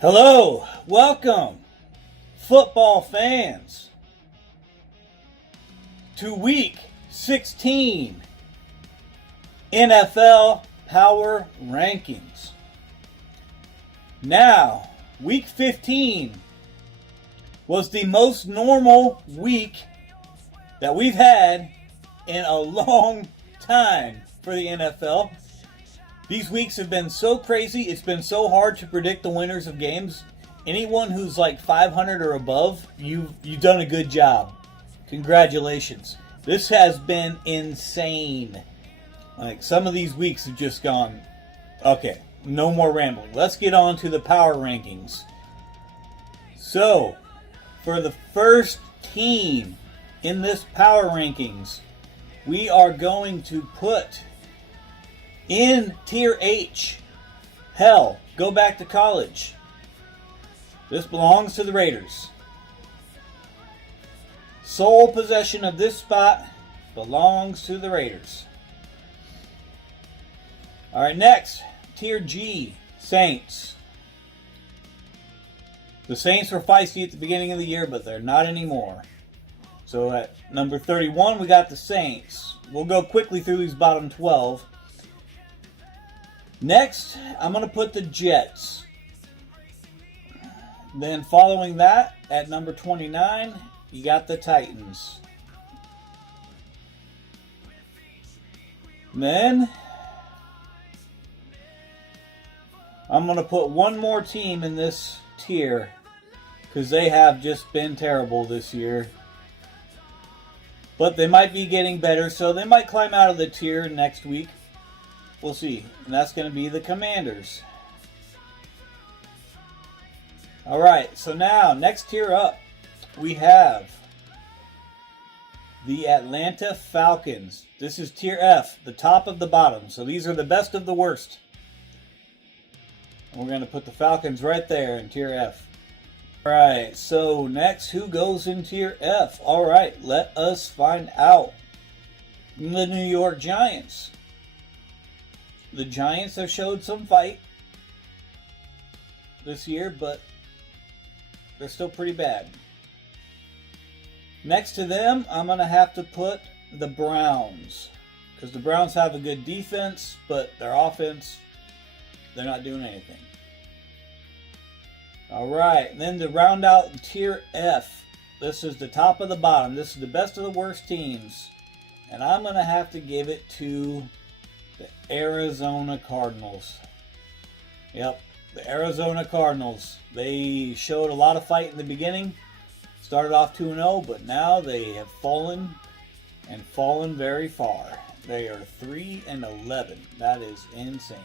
Hello, welcome, football fans, to Week 16 NFL Power Rankings. Now, Week 15 was the most normal week that we've had in a long time for the NFL. These weeks have been so crazy, it's been so hard to predict the winners of games. Anyone who's like 500 or above, you've done a good job. Congratulations. This has been insane. Like, some of these weeks have just gone, okay, no more rambling. Let's get on to the power rankings. So, for the first team in this power rankings, we are going to put in Tier H, hell, go back to college. This belongs to the Raiders. Sole possession of this spot belongs to the Raiders. Alright, next, Tier G, Saints. The Saints were feisty at the beginning of the year, but they're not anymore. So at number 31, we got the Saints. We'll go quickly through these bottom 12. Next, I'm going to put the Jets. Then following that, at number 29, you got the Titans. Then, I'm going to put one more team in this tier, because they have just been terrible this year. But they might be getting better, so they might climb out of the tier next week. We'll see. And that's going to be the Commanders. Alright, so now, next tier up, we have the Atlanta Falcons. This is Tier F, the top of the bottom. So these are the best of the worst. And we're going to put the Falcons right there in Tier F. Alright, so next, who goes in Tier F? Alright, let us find out. The New York Giants. The Giants have showed some fight this year, but they're still pretty bad. Next to them, I'm going to have to put the Browns. Because the Browns have a good defense, but their offense, they're not doing anything. Alright, then to round out Tier F, this is the top of the bottom. This is the best of the worst teams. And I'm going to have to give it to the Arizona Cardinals. Yep, the Arizona Cardinals. They showed a lot of fight in the beginning. Started off 2-0, but now they have fallen and fallen very far. They are 3-11. That is insane.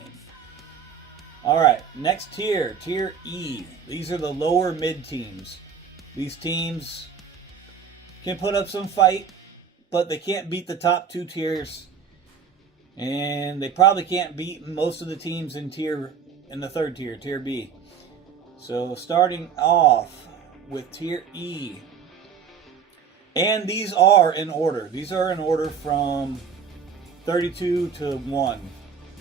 Alright, next tier, Tier E. These are the lower mid teams. These teams can put up some fight, but they can't beat the top two tiers. And they probably can't beat most of the teams in the third tier, Tier B. So starting off with Tier E. And these are in order. These are in order from 32 to 1.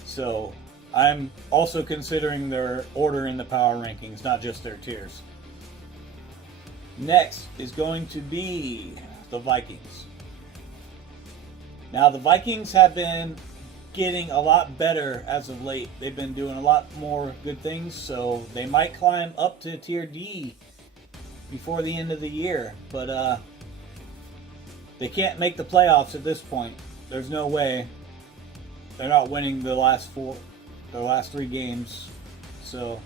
So I'm also considering their order in the power rankings, not just their tiers. Next is going to be the Vikings. Now the Vikings have been getting a lot better as of late. They've been doing a lot more good things, so they might climb up to Tier D before the end of the year, but they can't make the playoffs at this point. There's no way. They're not winning their last three games, so,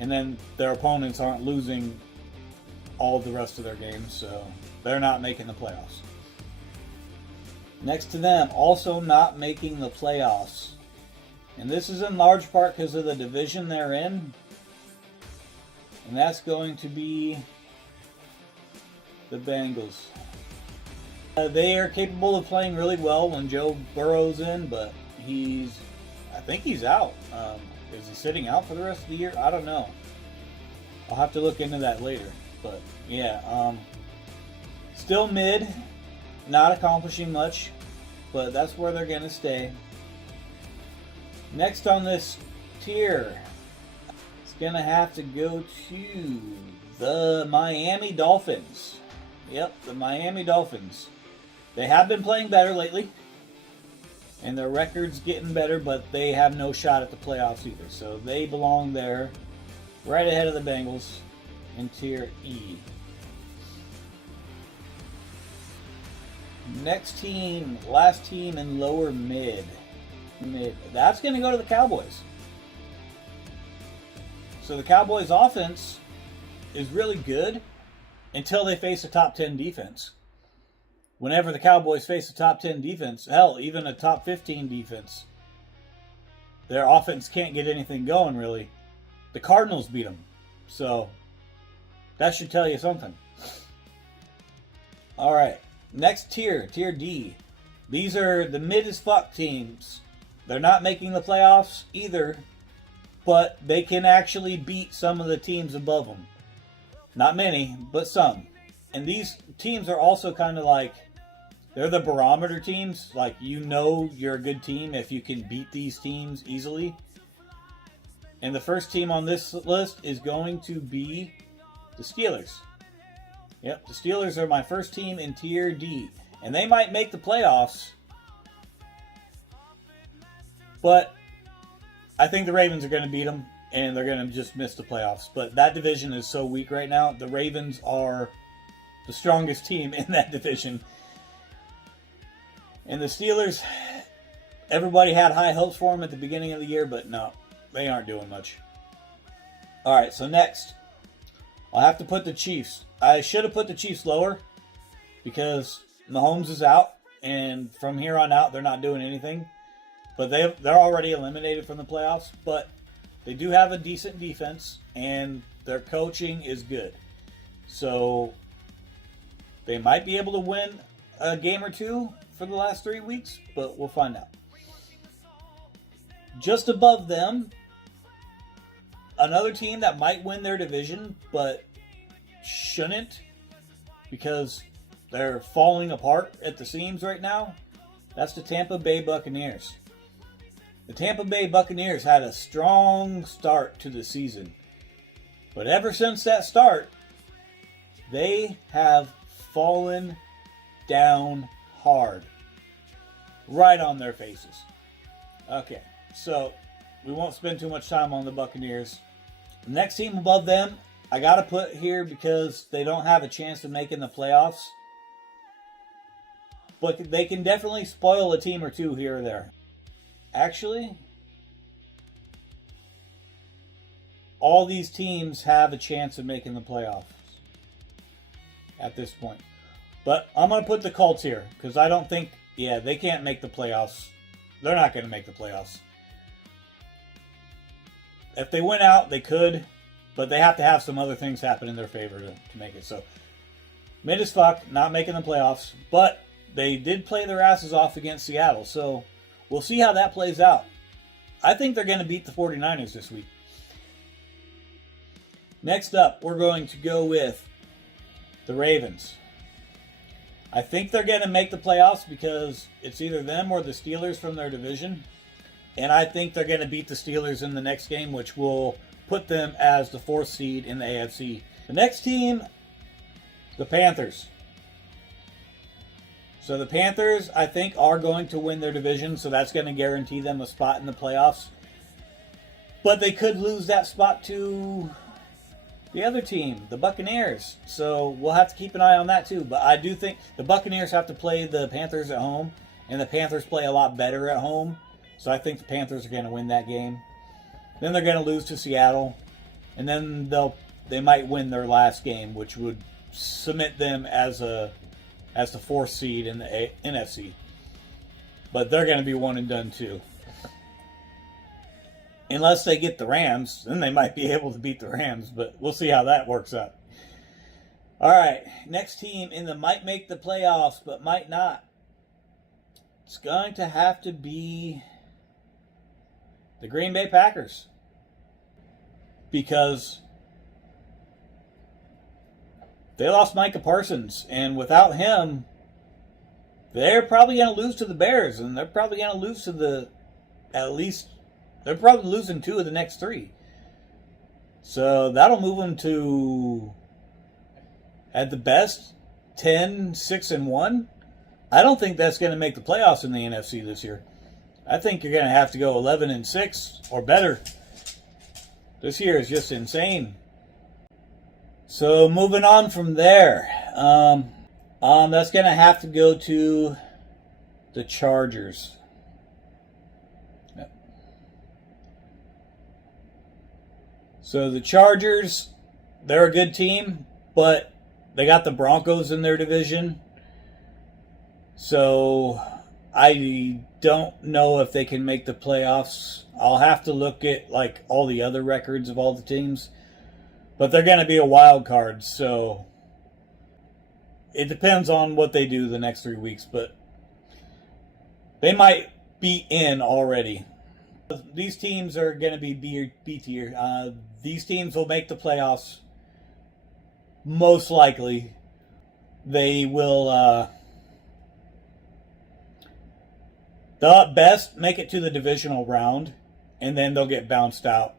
and then their opponents aren't losing all of the rest of their games, so they're not making the playoffs. Next to them, also not making the playoffs. And this is in large part because of the division they're in. And that's going to be the Bengals. They are capable of playing really well when Joe Burrow's in, but I think he's out. Is he sitting out for the rest of the year? I don't know. I'll have to look into that later. But yeah, still mid. Not accomplishing much, but that's where they're going to stay. Next on this tier, going to have to go to the Miami Dolphins. Yep, the Miami Dolphins. They have been playing better lately, and their record's getting better, but they have no shot at the playoffs either. So they belong there, right ahead of the Bengals in Tier E. Next team, last team in lower mid. That's going to go to the Cowboys. So the Cowboys' offense is really good until they face a top 10 defense. Whenever the Cowboys face a top 10 defense, hell, even a top 15 defense, their offense can't get anything going, really. The Cardinals beat them. So that should tell you something. All right. Next tier, Tier D. These are the mid as fuck teams. They're not making the playoffs either, but they can actually beat some of the teams above them. Not many, but some. And these teams are also kind of like, they're the barometer teams. Like, you know you're a good team if you can beat these teams easily. And the first team on this list is going to be the Steelers. Yep, the Steelers are my first team in Tier D. And they might make the playoffs. But I think the Ravens are going to beat them. And they're going to just miss the playoffs. But that division is so weak right now. The Ravens are the strongest team in that division. And the Steelers, everybody had high hopes for them at the beginning of the year. But no, they aren't doing much. All right, so next, I'll have to put the Chiefs. I should have put the Chiefs lower because Mahomes is out, and from here on out, they're not doing anything. But they're already eliminated from the playoffs. But they do have a decent defense, and their coaching is good. So they might be able to win a game or two for the last 3 weeks, but we'll find out. Just above them, another team that might win their division, but shouldn't because they're falling apart at the seams right now. That's the Tampa Bay Buccaneers. The Tampa Bay Buccaneers had a strong start to the season. But ever since that start, they have fallen down hard. Right on their faces. Okay, so we won't spend too much time on the Buccaneers. The next team above them, I got to put here because they don't have a chance of making the playoffs. But they can definitely spoil a team or two here or there. Actually, all these teams have a chance of making the playoffs at this point. But I'm going to put the Colts here because I don't think, they can't make the playoffs. They're not going to make the playoffs. If they went out, they could, but they have to have some other things happen in their favor to make it. So, mid as fuck, not making the playoffs, but they did play their asses off against Seattle, so we'll see how that plays out. I think they're going to beat the 49ers this week. Next up, we're going to go with the Ravens. I think they're going to make the playoffs because it's either them or the Steelers from their division. And I think they're going to beat the Steelers in the next game, which will put them as the 4th seed in the AFC. The next team, the Panthers. So the Panthers, I think, are going to win their division, so that's going to guarantee them a spot in the playoffs. But they could lose that spot to the other team, the Buccaneers. So we'll have to keep an eye on that too. But I do think the Buccaneers have to play the Panthers at home, and the Panthers play a lot better at home. So I think the Panthers are going to win that game. Then they're going to lose to Seattle, and then they might win their last game, which would cement them as the 4th seed in the NFC. But they're going to be one and done too. Unless they get the Rams, then they might be able to beat the Rams, but we'll see how that works out. All right, next team in the might make the playoffs, but might not. It's going to have to be the Green Bay Packers. Because they lost Micah Parsons, and without him, they're probably going to lose to the Bears, and they're probably going to lose to they're probably losing 2 of the next 3. So that'll move them to, at the best, 10, 6, and 1. I don't think that's going to make the playoffs in the NFC this year. I think you're going to have to go 11 and 6 or better. This year is just insane. So moving on from there, that's going to have to go to the Chargers. Yep. So the Chargers, they're a good team, but they got the Broncos in their division. So I don't know if they can make the playoffs. I'll have to look at like all the other records of all the teams. But they're going to be a wild card, so it depends on what they do the next 3 weeks. But they might be in already. These teams are going to be B tier. These teams will make the playoffs. Most likely, they will. They'll at best make it to the divisional round, and then they'll get bounced out.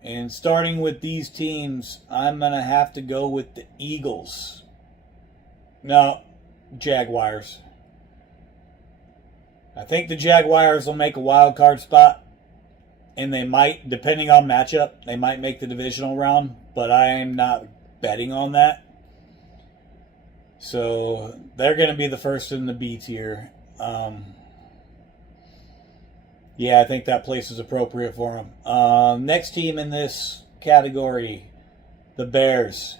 And starting with these teams, I'm going to have to go with the Eagles. No, Jaguars. I think the Jaguars will make a wild card spot. And they might, depending on matchup, they might make the divisional round. But I am not betting on that. So they're going to be the first in the B tier. Yeah, I think that place is appropriate for them. Next team in this category, the Bears.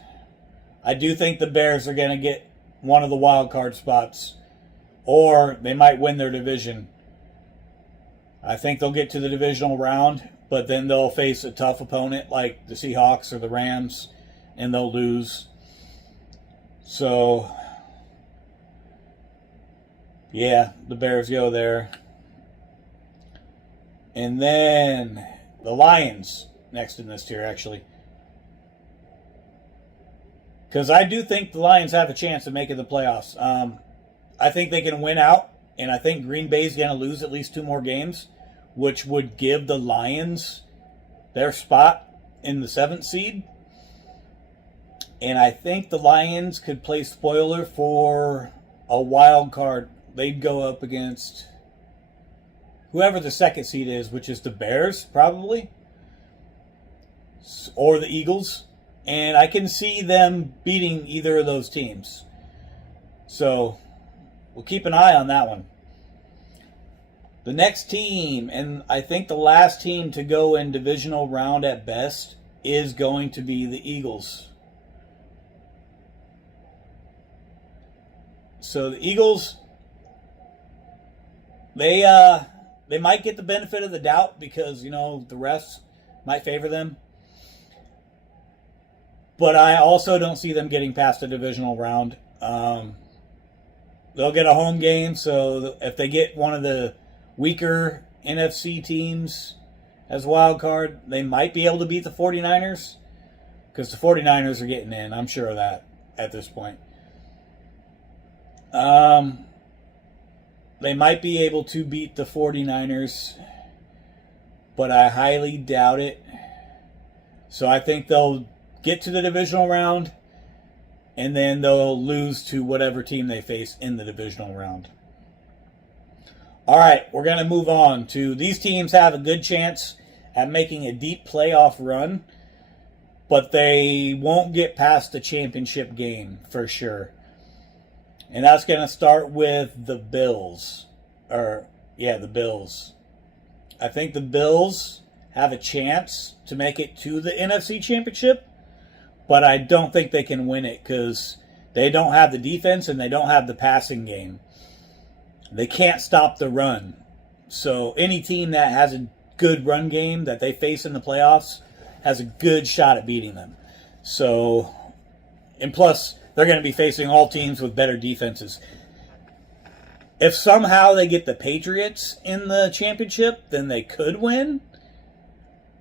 I do think the Bears are going to get one of the wild card spots, or they might win their division. I think they'll get to the divisional round, but then they'll face a tough opponent like the Seahawks or the Rams, and they'll lose. So, yeah, the Bears go there. And then the Lions next in this tier, actually. Because I do think the Lions have a chance of making the playoffs. I think they can win out, and I think Green Bay's going to lose at least 2 more games, which would give the Lions their spot in the 7th seed. And I think the Lions could play spoiler for a wild card. They'd go up against whoever the 2nd seed is, which is the Bears, probably, or the Eagles. And I can see them beating either of those teams. So we'll keep an eye on that one. The next team, and I think the last team to go in divisional round at best, is going to be the Eagles. So the Eagles, they might get the benefit of the doubt because, the refs might favor them. But I also don't see them getting past the divisional round. They'll get a home game, so if they get one of the weaker NFC teams as a wild card, they might be able to beat the 49ers. Because the 49ers are getting in, I'm sure of that at this point. They might be able to beat the 49ers, but I highly doubt it. So I think they'll get to the divisional round, and then they'll lose to whatever team they face in the divisional round. All right, we're going to move on to these teams have a good chance at making a deep playoff run, but they won't get past the championship game for sure. And that's going to start with the Bills. The Bills. I think the Bills have a chance to make it to the NFC Championship, but I don't think they can win it because they don't have the defense and they don't have the passing game. They can't stop the run. So any team that has a good run game that they face in the playoffs has a good shot at beating them. So, and plus, they're going to be facing all teams with better defenses. If somehow they get the Patriots in the championship, then they could win.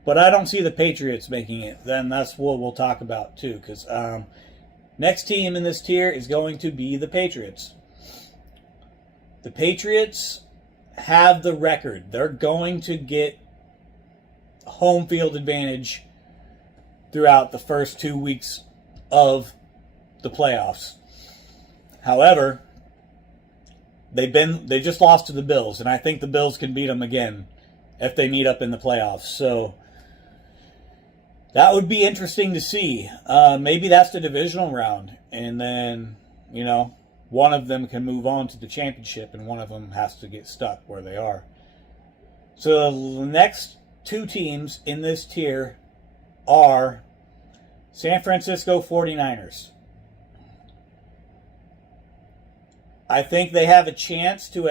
But I don't see the Patriots making it. Then that's what we'll talk about too. Because next team in this tier is going to be the Patriots. The Patriots have the record. They're going to get home field advantage throughout the first 2 weeks of the playoffs. However, they just lost to the Bills, and I think the Bills can beat them again if they meet up in the playoffs. So that would be interesting to see. Maybe that's the divisional round, and then, one of them can move on to the championship, and one of them has to get stuck where they are. So the next two teams in this tier are San Francisco 49ers. I think they have a chance to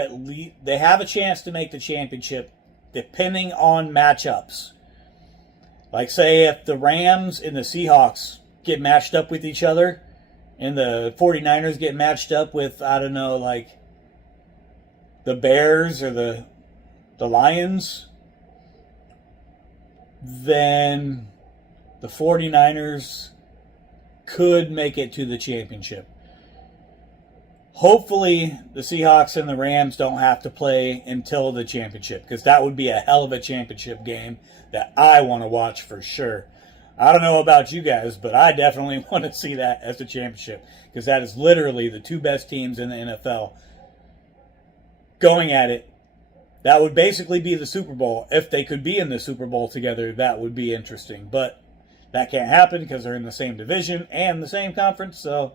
make the championship depending on matchups. Like, say, if the Rams and the Seahawks get matched up with each other, and the 49ers get matched up with, I don't know, like the Bears or the Lions, then the 49ers could make it to the championship. Hopefully, the Seahawks and the Rams don't have to play until the championship, because that would be a hell of a championship game that I want to watch for sure. I don't know about you guys, but I definitely want to see that as the championship, because that is literally the two best teams in the NFL going at it. That would basically be the Super Bowl. If they could be in the Super Bowl together, that would be interesting. But that can't happen because they're in the same division and the same conference, so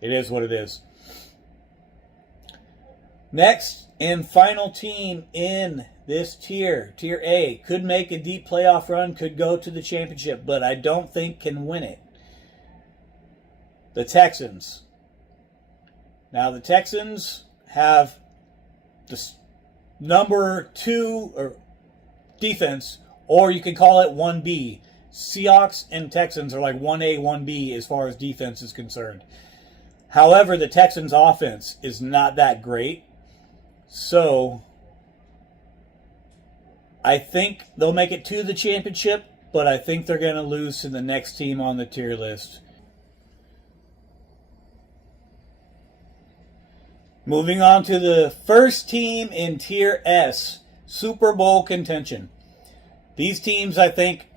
it is what it is. Next and final team in this tier, Tier A, could make a deep playoff run, could go to the championship, but I don't think can win it. The Texans. Now, the Texans have the number 2 or defense, or you can call it 1B. Seahawks and Texans are like 1A, 1B as far as defense is concerned. However, the Texans' offense is not that great. So I think they'll make it to the championship, but I think they're going to lose to the next team on the tier list. Moving on to the first team in Tier S, Super Bowl contention. These teams, I think,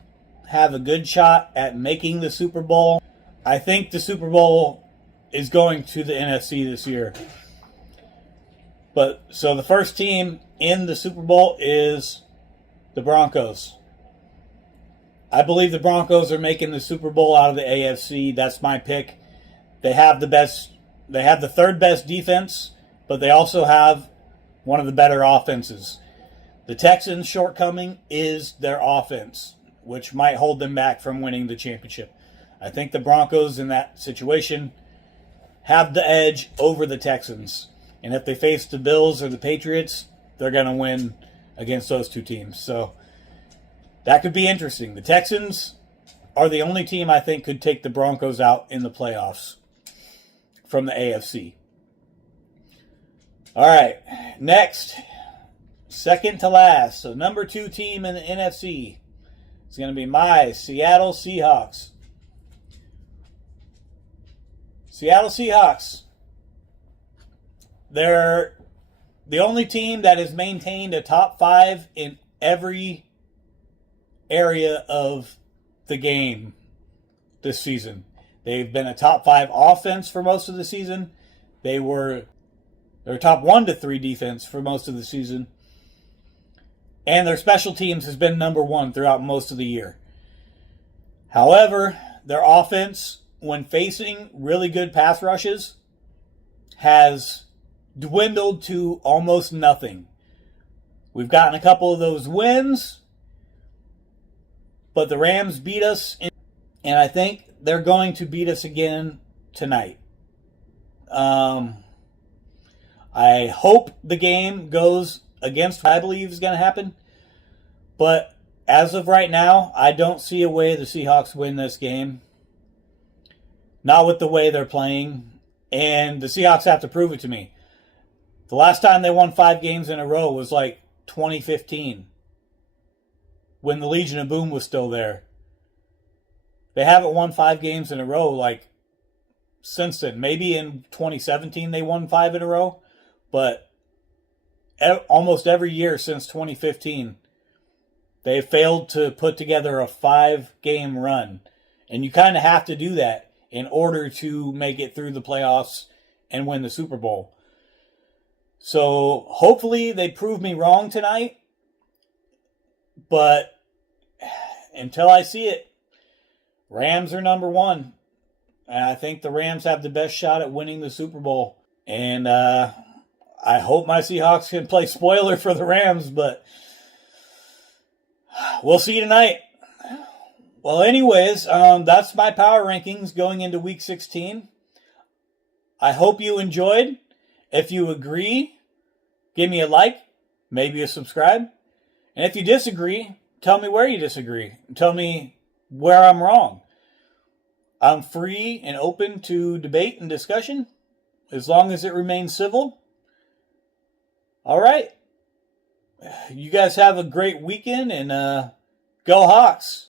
have a good shot at making the Super Bowl. I think the Super Bowl is going to the NFC this year. But so the first team in the Super Bowl is the Broncos. I believe the Broncos are making the Super Bowl out of the AFC. That's my pick. They have the third best defense, but they also have one of the better offenses. The Texans' shortcoming is their offense, which might hold them back from winning the championship. I think the Broncos in that situation have the edge over the Texans. And if they face the Bills or the Patriots, they're going to win against those two teams. So that could be interesting. The Texans are the only team I think could take the Broncos out in the playoffs from the AFC. All right, next, second to last. So number 2 team in the NFC is going to be my Seattle Seahawks. Seattle Seahawks. They're the only team that has maintained a top 5 in every area of the game this season. They've been a top 5 offense for most of the season. They're top 1 to 3 defense for most of the season. And their special teams has been number 1 throughout most of the year. However, their offense, when facing really good pass rushes, has dwindled to almost nothing. We've gotten a couple of those wins, but the Rams beat us, and I think they're going to beat us again tonight. I hope the game goes against what I believe is going to happen, but as of right now, I don't see a way the Seahawks win this game. Not with the way they're playing, and the Seahawks have to prove it to me. The last time they won 5 games in a row was like 2015, when the Legion of Boom was still there. They haven't won 5 games in a row like since then. Maybe in 2017 they won 5 in a row, but almost every year since 2015 They failed to put together a 5-game run. And you kind of have to do that in order to make it through the playoffs and win the Super Bowl. So hopefully they prove me wrong tonight. But until I see it, Rams are number one. And I think the Rams have the best shot at winning the Super Bowl. And I hope my Seahawks can play spoiler for the Rams, but we'll see tonight. Well, anyways, that's my power rankings going into Week 16. I hope you enjoyed. If you agree, give me a like, maybe a subscribe. And if you disagree, tell me where you disagree. Tell me where I'm wrong. I'm free and open to debate and discussion as long as it remains civil. All right. You guys have a great weekend and go Hawks.